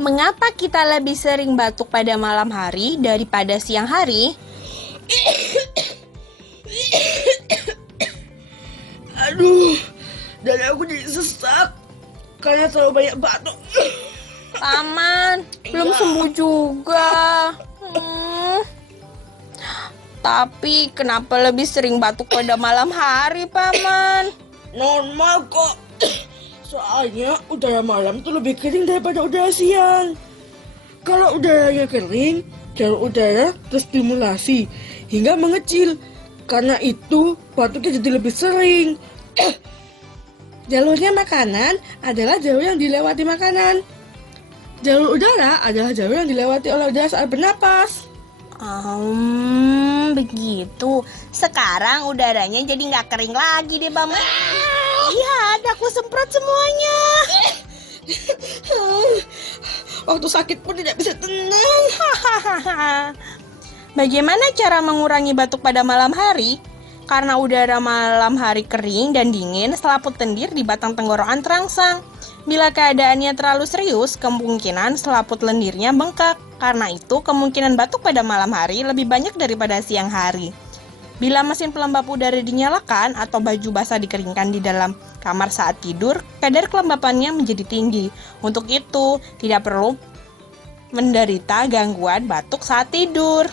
Mengapa kita lebih sering batuk pada malam hari daripada siang hari? Aduh, dada aku jadi sesak karena terlalu banyak batuk. Paman, belum sembuh juga. Tapi kenapa lebih sering batuk pada malam hari, Paman? Normal kok. Soalnya udara malam tuh lebih kering daripada udara siang. Kalau udaranya kering, jalur udara terstimulasi hingga mengecil. Karena itu batuknya jadi lebih sering. Jalurnya makanan adalah jalur yang dilewati makanan. Jalur udara adalah jalur yang dilewati oleh udara saat bernapas. Begitu. Sekarang udaranya jadi nggak kering lagi deh, Paman. Lihat, aku semprot semuanya. Waktu sakit pun tidak bisa tenang. Bagaimana cara mengurangi batuk pada malam hari? Karena udara malam hari kering dan dingin, selaput lendir di batang tenggorokan terangsang. Bila keadaannya terlalu serius, kemungkinan selaput lendirnya bengkak. Karena itu, kemungkinan batuk pada malam hari lebih banyak daripada siang hari. Bila mesin pelembab udara dinyalakan atau baju basah dikeringkan di dalam kamar saat tidur, kadar kelembapannya menjadi tinggi. Untuk itu, tidak perlu menderita gangguan batuk saat tidur.